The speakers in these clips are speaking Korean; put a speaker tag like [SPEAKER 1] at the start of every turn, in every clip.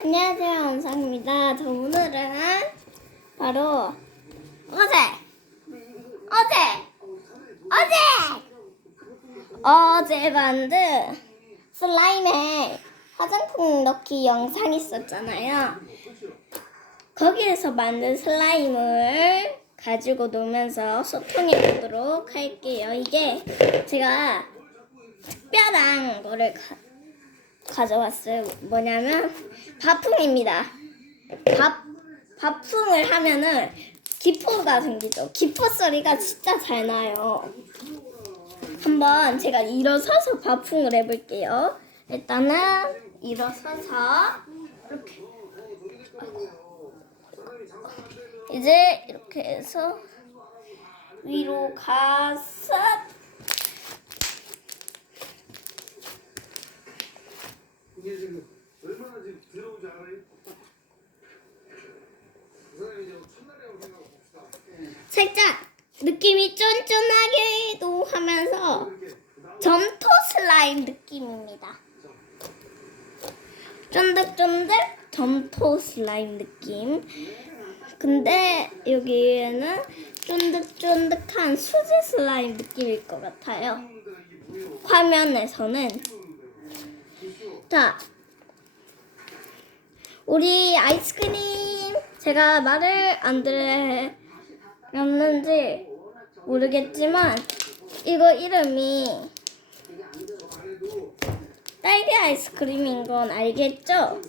[SPEAKER 1] 안녕하세요, 원상입니다. 저 오늘은 바로 어제, 어제, 어제, 어제 만든 슬라임에 화장품 넣기 영상 있었잖아요. 거기에서 만든 슬라임을 가지고 놀면서 소통해 보도록 할게요. 이게 제가 특별한 거를 가, 가져왔어요. 뭐냐면 밥풍입니다. 밥 밥풍을 하면은 기포가 생기죠. 기포 소리가 진짜 잘 나요. 한번 제가 일어서서 밥풍을 해볼게요. 일단은 일어서서 이렇게 이제 이렇게 해서 위로 가서
[SPEAKER 2] 이게 지금 얼마나 지금 들어오지 않아요? 그 사람이 이제 첫날이라고 생각하고 봅시다.
[SPEAKER 1] 살짝 느낌이 쫀쫀하게도 하면서
[SPEAKER 2] 이렇게
[SPEAKER 1] 점토 슬라임 느낌입니다. 쫀득쫀득 점토 슬라임 느낌. 근데 여기에는 쫀득쫀득한 수지 슬라임 느낌일 것 같아요. 화면에서는 자 우리 아이스크림 제가 말을 안 들었는지 모르겠지만 이거 이름이 딸기 아이스크림인 건 알겠죠?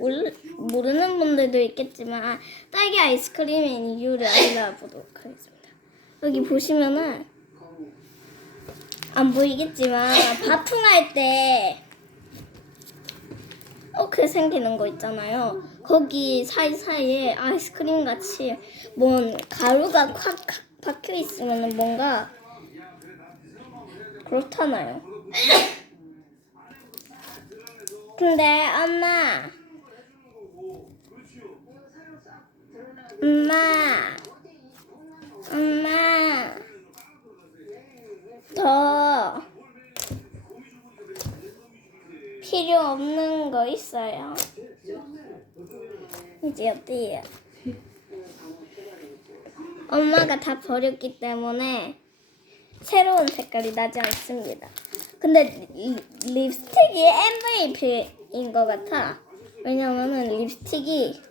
[SPEAKER 1] 모르, 모르는 분들도 있겠지만 딸기 아이스크림인 이유를 알려보도록 하겠습니다. 여기 보시면은 안 보이겠지만 바풍할 때 이렇게 생기는 거 있잖아요. 거기 사이사이에 아이스크림 같이 뭔 가루가 콱 박혀 있으면 뭔가 그렇잖아요. 근데 엄마, 엄마, 엄마, 더 필요 없는 거 있어요. 이제 어때요? 엄마가 다 버렸기 때문에 새로운 색깔이 나지 않습니다. 근데 리, 립스틱이 MVP인 것 같아. 왜냐면은 립스틱이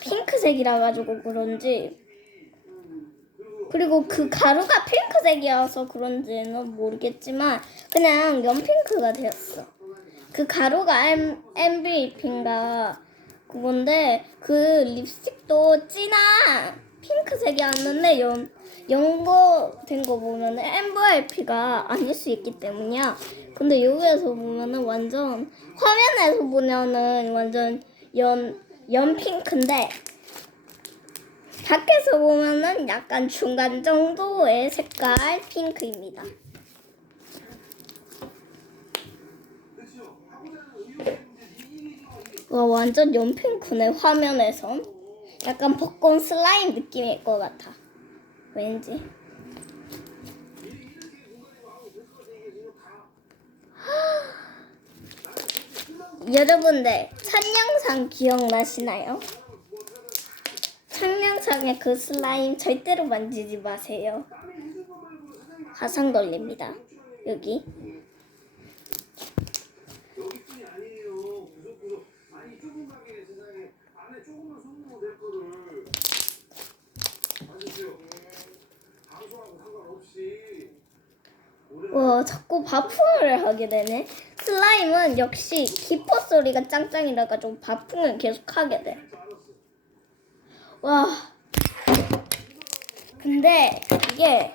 [SPEAKER 1] 핑크색이라 가지고 그런지 그리고 그 가루가 핑크색이어서 그런지는 모르겠지만 그냥 연핑크가 되었어. 그 가루가 M, MVP인가 그건데 그 립스틱도 진한 핑크색이었는데 연 연고된 거 보면은 MVP가 아닐 수 있기 때문이야. 근데 여기에서 보면은 완전 화면에서 보면은 완전 연 연핑크인데 밖에서 보면은 약간 중간 정도의 색깔 핑크입니다. 와 완전 연핑크네 화면에선 약간 벚꽃 슬라임 느낌일 것 같아. 왠지. 여러분들 찬영상 기억나시나요? 창녕상의 그 슬라임 절대로 만지지 마세요. 화상 걸립니다. 여기.
[SPEAKER 2] 여기뿐이 아니에요. 구석구석 아니 조그맣게 세상에 안에 조금만 손으로 낼 거를 맞으세요. 방송하고 상관없이
[SPEAKER 1] 와 자꾸 바풍을 하게 되네. 슬라임은 역시 기포 소리가 짱짱이라 가지고 바풍을 계속 하게 돼. 와. 근데 이게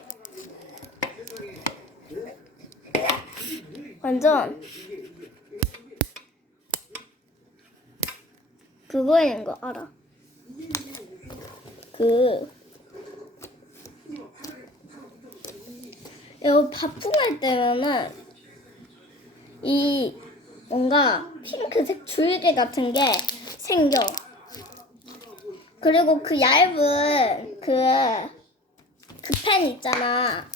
[SPEAKER 1] 완전 그거인 거 알아? 그 이거 바풍할 때면은 이 뭔가 핑크색 줄기 같은 게 생겨. 그리고 그 얇은 그, 그 펜 있잖아.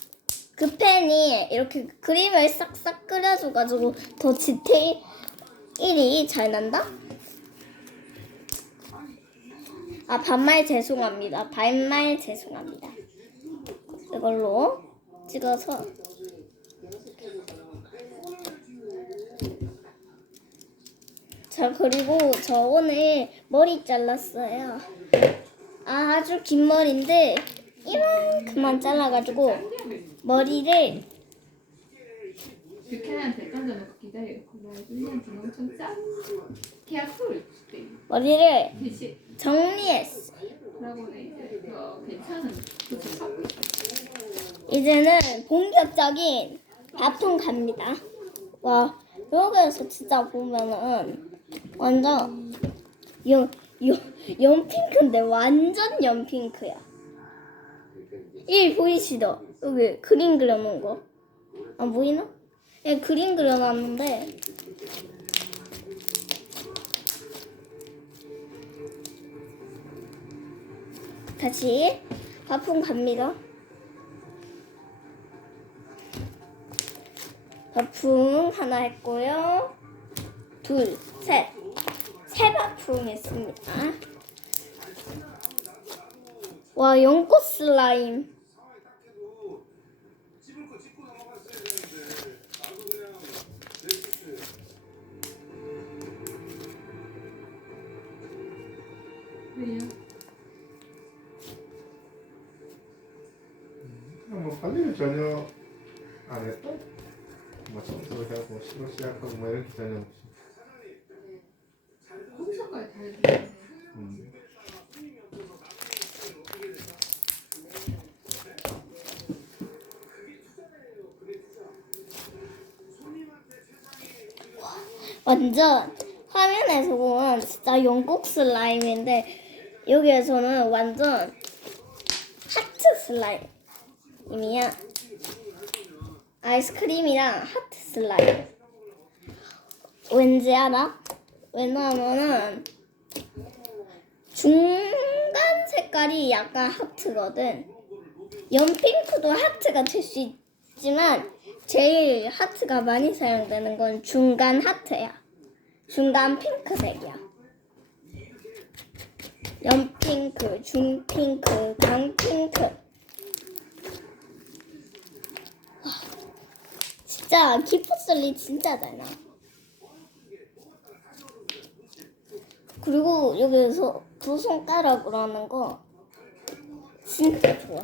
[SPEAKER 1] 그 펜이 이렇게 그림을 싹싹 그려줘가지고 더 디테일, 1이 잘 난다? 아, 반말 죄송합니다. 반말 죄송합니다. 이걸로 찍어서 자, 그리고 저 오늘 머리 잘랐어요. 아, 아주 긴 머리인데 이만큼만 잘라가지고 머리를. 머리를 정리했어. 이제는 본격적인 바풍 갑니다. 와, 여기에서 진짜 보면은 완전 연, 연, 연핑크인데 완전 연핑크야. 이 보이시죠? 여기 그림 그려놓은 거. 안 보이나? 예, 그림 그려놨는데 다시 바풍 갑니다. 바풍 하나 했고요. 둘, 셋. 세 바풍 했습니다. 와, 연꽃 슬라임.
[SPEAKER 3] 왜요?
[SPEAKER 4] 뭐 관리를 전혀 했다? 뭐 청소를 하고 시도 시작하고 뭐 이렇게 전혀 없이. 음.
[SPEAKER 1] 완전 화면에서 보면 진짜 영국 슬라임인데 여기에서는 완전 하트 슬라임이야. 아이스크림이랑 하트 슬라임. 왠지 알아? 왜냐면은 중간 색깔이 약간 하트거든. 연핑크도 하트가 될 수 있지만 제일 하트가 많이 사용되는 건 중간 하트야. 중간 핑크색이야. 연핑크, 중핑크, 강핑크. 와, 진짜 키포슬리 진짜 잘 나. 그리고 여기서 두 손가락으로 하는 거 진짜 좋아.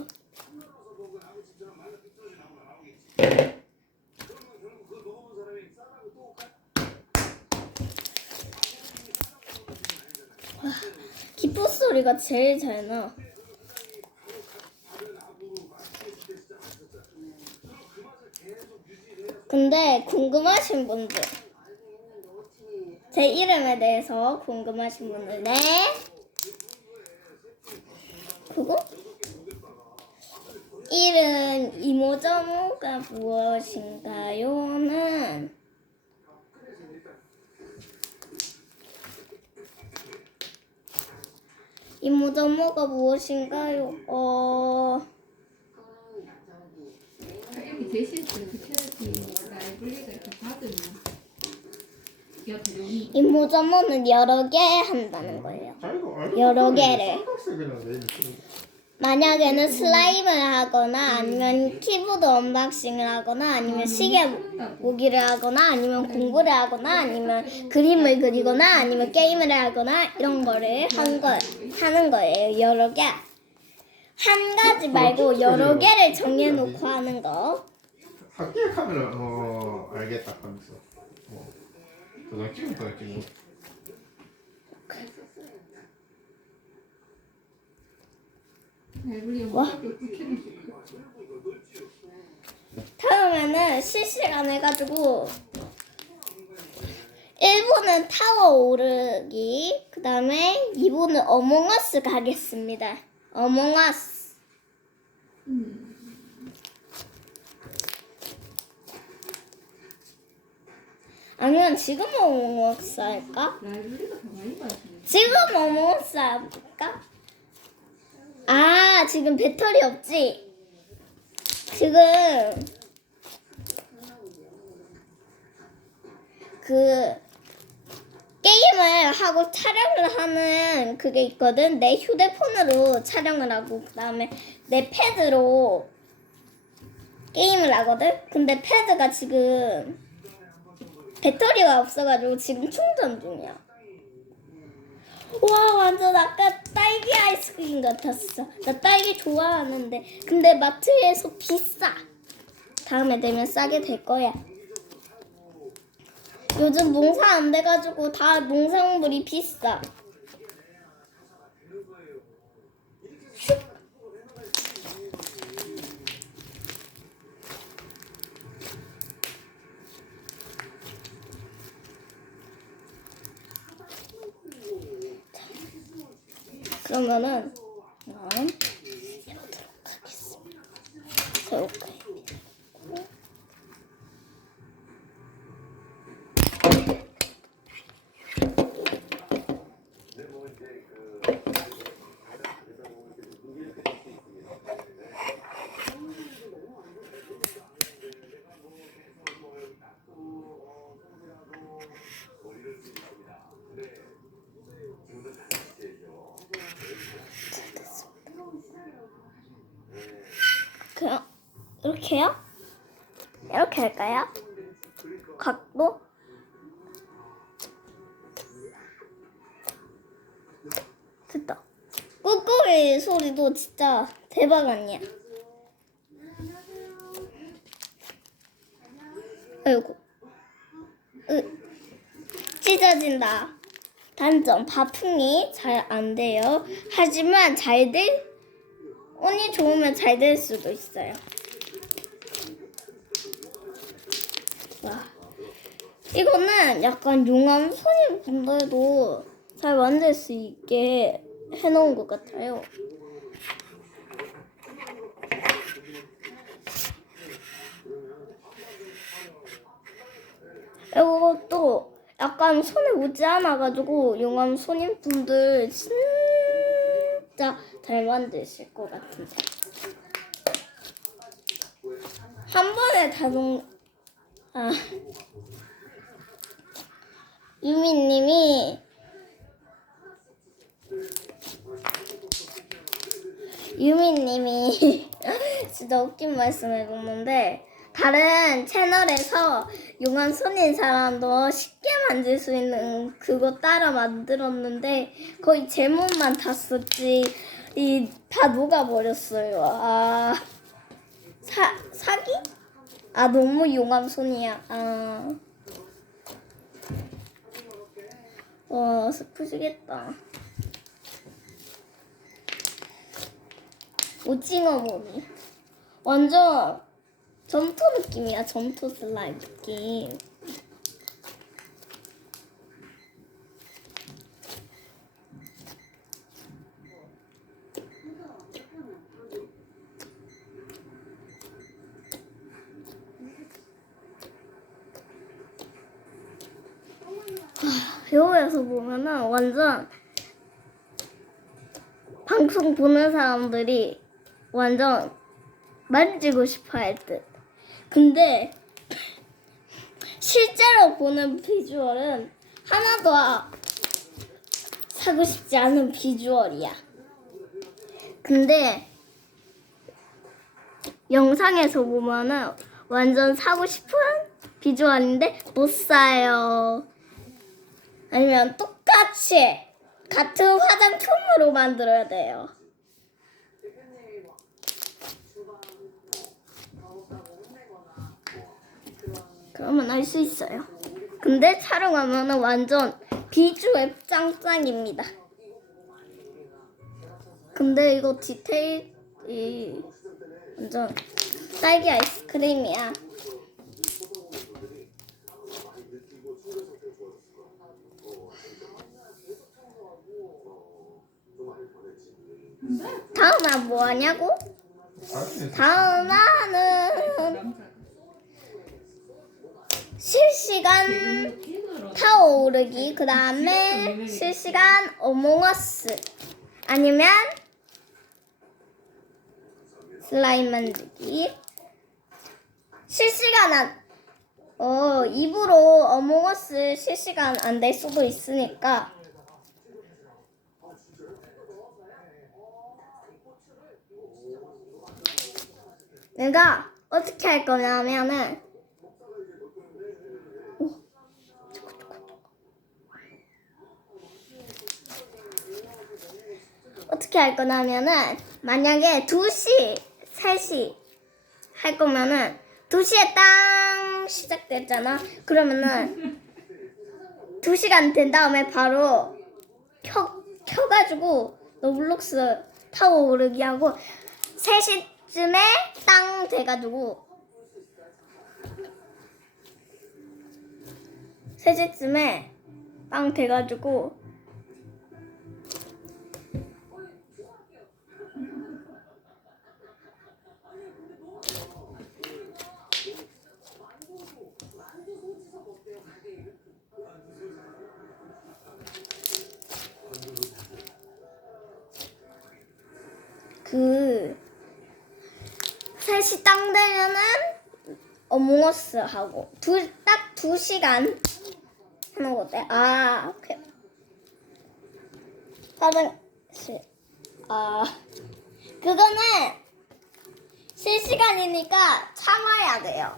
[SPEAKER 1] 기포 소리가 제일 잘 나. 근데 궁금하신 분들, 제 이름에 대해서 궁금하신 분들, 네? 그거? 이름 이모저모가 무엇인가요는 이모저모가 무엇인가요? 어
[SPEAKER 3] 여기 대신 그 여기
[SPEAKER 1] 이모저모는 여러 개 한다는 거예요. 여러 개를. 만약에는 슬라임을 하거나 아니면 키보드 언박싱을 하거나 아니면 시계 보기를 하거나 아니면 공부를 하거나 아니면 그림을 그리거나 아니면 게임을 하거나 이런 거를 한 거, 하는 거예요. 여러 개. 한 가지 말고 여러 개를 정해놓고 하는 거.
[SPEAKER 4] 학교에 카메라 어 알겠다 하면서. 뭐 그거 찍은 거 찍고
[SPEAKER 3] 라이브리
[SPEAKER 1] 와. 다음에는 실시간 해가지고 1부는 타워 오르기 그 다음에 2부는 어몽어스 가겠습니다. 어몽어스 아니면 지금 어몽어스 할까? 지금 어몽어스 할까? 아 지금 배터리 없지? 지금 그 게임을 하고 촬영을 하는 그게 있거든. 내 휴대폰으로 촬영을 하고 그다음에 내 패드로 게임을 하거든. 근데 패드가 지금 배터리가 없어가지고 지금 충전 중이야. 와 완전 아까 딸기 아이스크림 같았어. 나 딸기 좋아하는데 근데 마트에서 비싸. 다음에 되면 싸게 될 거야. 요즘 농사 안 돼가지고 다 농산물이 비싸. 그러면은 그럼 해보도록 하겠습니다. 새우가이. 그럼 이렇게요? 이렇게 할까요? 각도? 됐다. 꾹꾹이 소리도 진짜 대박 아니야? 아이고. 으, 찢어진다. 단점, 바풍이 잘 안 돼요. 하지만 잘 될, 운이 좋으면 잘 될 수도 있어요. 이거는 약간 용암 손님 분들도 잘 만들 수 있게 해놓은 것 같아요. 이것도 약간 손에 오지 않아가지고 용암 손님 분들 진짜 잘 만드실 것 같은데. 한 번에 다동 아 유미님이 유미님이 진짜 웃긴 말씀을 해줬는데 다른 채널에서 용암 손인 사람도 쉽게 만들 수 있는 그거 따라 만들었는데 거의 제목만 다 썼지 이 다 녹아버렸어요. 아 사, 사기? 아 너무 용암 손이야. 아. 와 슬프시겠다. 오징어 머리. 완전 점토 느낌이야. 점토 슬라임 느낌. 배우에서 보면은 완전 방송 보는 사람들이 완전 만지고 싶어 할 듯. 근데 실제로 보는 비주얼은 하나도 사고 싶지 않은 비주얼이야. 근데 영상에서 보면은 완전 사고 싶은 비주얼인데 못 사요. 아니면 똑같이 같은 화장품으로 만들어야 돼요. 그러면 할 수 있어요. 근데 촬영하면은 완전 비주얼 짱짱입니다. 근데 이거 디테일이 완전 딸기 아이스크림이야. 다음은 뭐 하냐고? 다음은 실시간 타오르기 그 다음에 실시간 어몽어스 아니면 슬라임 만들기 실시간 안- 어, 입으로 어몽어스 실시간 안 될 수도 있으니까. 내가 어떻게 할 거냐면은 어떻게 할 거냐면은 만약에 2시, 3시 할 거면은 2시에 땅 시작됐잖아. 그러면은 2시간 된 다음에 바로 켜, 켜가지고 로블록스 타워 오르기 하고 3시 쯤에 땅 돼가지고. 3시쯤에 빵 돼가지고 되면은 어몽어스 하고 두, 딱 2시간 하는 거대. 아, 오케이. 화장실. 아, 그거는 실시간이니까 참아야 돼요.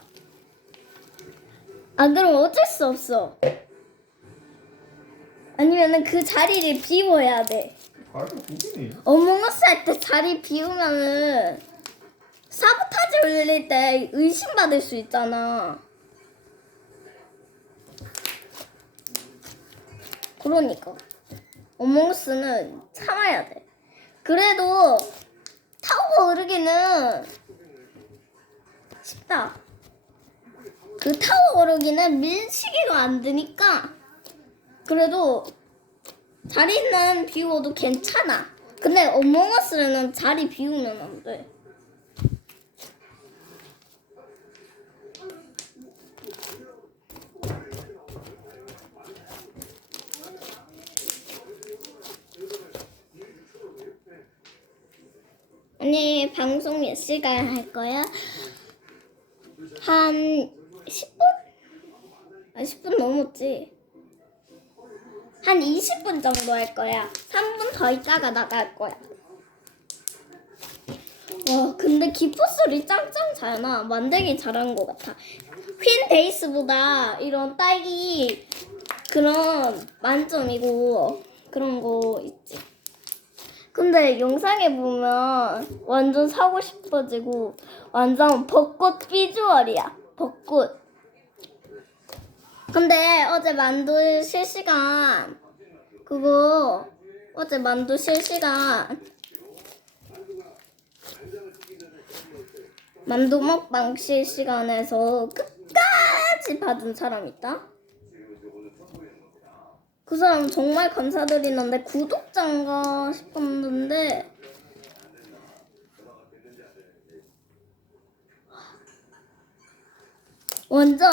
[SPEAKER 1] 안 그러면 어쩔 수 없어. 아니면은 그 자리를 비워야 돼.
[SPEAKER 4] 바로 구분이.
[SPEAKER 1] 어몽어스 할 때 자리 비우면은 사보타지 올릴 때 의심받을 수 있잖아. 그러니까 어몽어스는 참아야 돼. 그래도 타워 오르기는 쉽다. 그 타워 오르기는 밀치기가 안 되니까 그래도 자리는 비워도 괜찮아. 근데 어몽어스는 자리 비우면 안 돼. 아니 방송 몇 시간 할 거야? 한 10분? 아 10분 넘었지. 한 20분 정도 할 거야. 3분 더 있다가 나갈 거야. 와, 근데 기포 소리 짱짱 잘 나. 만들기 잘한 것 같아. 퀸 베이스보다 이런 딸기 그런 만점이고 그런 거 있지. 근데 영상에 보면 완전 사고 싶어지고 완전 벚꽃 비주얼이야. 벚꽃. 근데 어제 만두 실시간 그거 어제 만두 실시간 만두 먹방 실시간에서 끝까지 받은 사람 있다. 그 사람 정말 감사드리는데 구독자인가 싶었는데 완전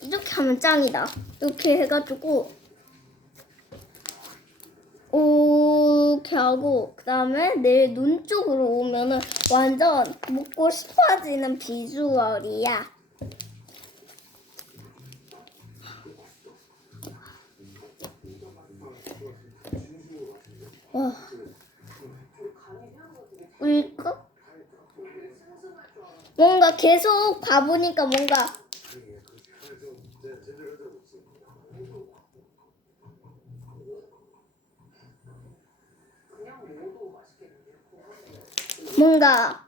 [SPEAKER 1] 이렇게 하면 짱이다. 이렇게 해가지고 이렇게 하고 그 다음에 내눈 쪽으로 오면은 완전 먹고 싶어지는 비주얼이야. 와. 울컥? 뭔가 계속 봐보니까 뭔가 뭔가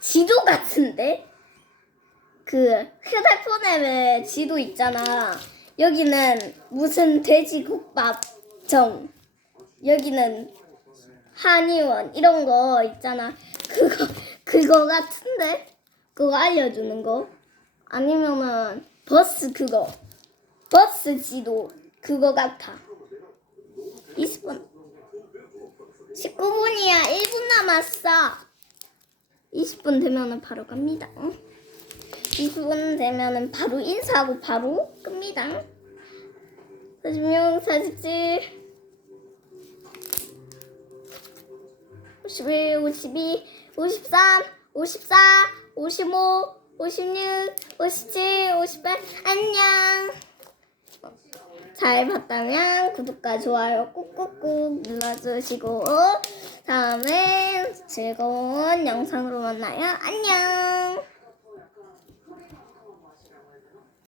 [SPEAKER 1] 지도 같은데? 그 휴대폰에 왜 지도 있잖아. 여기는 무슨 돼지국밥점. 여기는 한의원 이런 거 있잖아. 그거 그거 같은데? 그거 알려주는 거? 아니면은 버스 그거 버스 지도 그거 같아. 20분 19분이야. 1분 남았어. 20분 되면은 바로 갑니다. 응? 20분 되면은 바로 인사하고 바로 끕니다. 40명, 47, 51, 52, 53, 54, 55, 56, 57, 58 안녕. 잘 봤다면 구독과 좋아요 꾹꾹꾹 눌러주시고 다음에 즐거운 영상으로 만나요. 안녕.